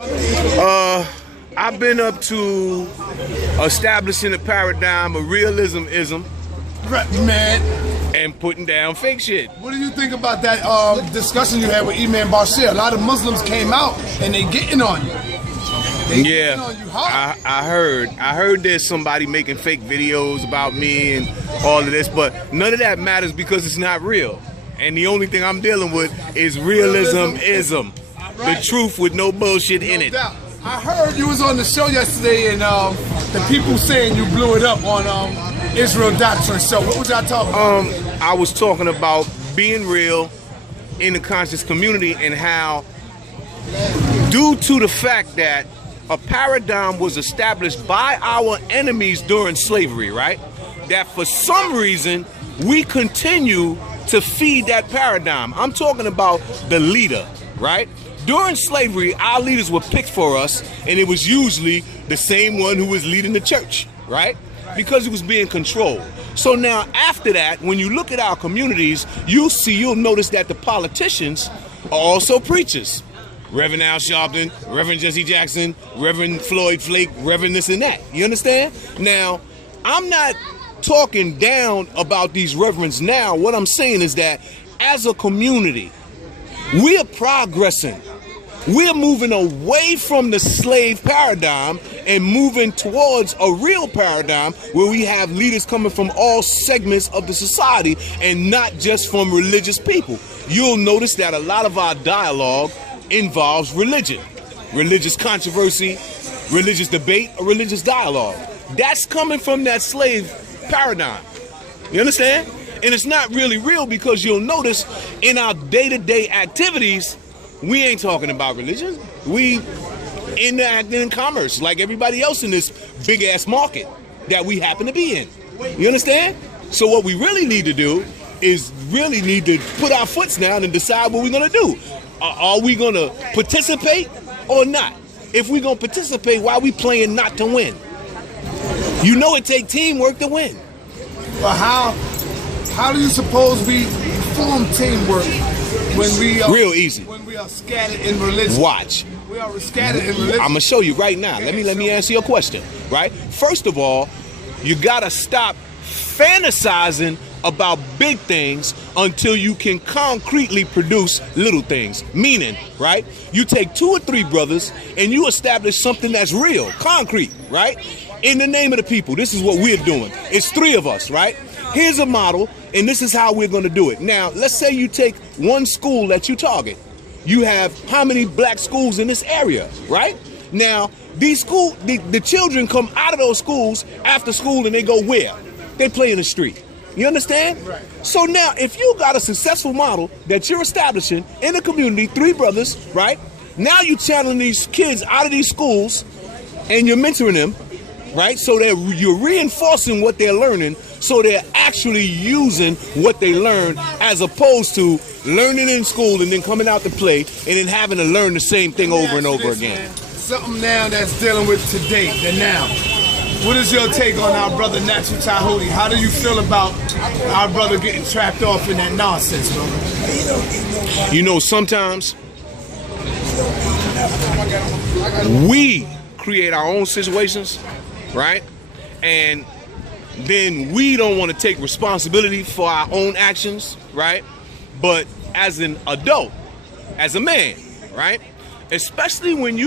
I've been up to establishing a paradigm of realism-ism, man, and putting down fake shit. What do you think about that discussion you had with Imam Bashir? A lot of Muslims came out and they getting on you. I heard there's somebody making fake videos about me and all of this, but none of that matters because it's not real. And the only thing I'm dealing with is realism-ism. Right. The truth with no bullshit in it. Doubt. I heard you was on the show yesterday and the people saying you blew it up on Israel Doctrine show. What was y'all talking about? I was talking about being real in the conscious community and how, due to the fact that a paradigm was established by our enemies during slavery, right? That for some reason we continue to feed that paradigm. I'm talking about the leader, right? During slavery, our leaders were picked for us, and it was usually the same one who was leading the church, right? Because it was being controlled. So now after that, when you look at our communities, you'll notice that the politicians are also preachers. Reverend Al Sharpton, Reverend Jesse Jackson, Reverend Floyd Flake, Reverend this and that. You understand? Now, I'm not talking down about these reverends now. What I'm saying is that as a community, we're progressing. We're moving away from the slave paradigm and moving towards a real paradigm where we have leaders coming from all segments of the society and not just from religious people. You'll notice that a lot of our dialogue involves religion, religious controversy, religious debate, or religious dialogue. That's coming from that slave paradigm. You understand? And it's not really real because you'll notice in our day-to-day activities, we ain't talking about religion. We interacting in commerce like everybody else in this big-ass market that we happen to be in. You understand? So what we really need to do is really need to put our foots down and decide what we're going to do. Are we going to participate or not? If we're going to participate, why are we playing not to win? You know it takes teamwork to win. But how do you suppose we form teamwork when we are real easy? When we are scattered in religion. Watch. We are scattered in religion. I'm gonna show you right now. Let me answer your question. Right. First of all, you gotta stop fantasizing about big things until you can concretely produce little things. Meaning, right? You take 2 or 3 brothers and you establish something that's real, concrete, right? In the name of the people. This is what we're doing. It's 3 of us, right? Here's a model, and this is how we're going to do it. Now, let's say you take one school that you target. You have how many black schools in this area, right? Now, these schools, the children come out of those schools after school and they go where? They play in the street. You understand? Right. So now, if you got a successful model that you're establishing in a community, 3 brothers, right? Now you're channeling these kids out of these schools and you're mentoring them, right? So that you're reinforcing what they're learning, so they're actually using what they learn as opposed to learning in school and then coming out to play and then having to learn the same thing over and over again. Man. Something now that's dealing with today, the now. What is your take on our brother Natural Tahuti? How do you feel about our brother getting trapped off in that nonsense, bro? You know, sometimes we create our own situations, right? And then we don't want to take responsibility for our own actions, right? But as an adult, as a man, right? Especially when you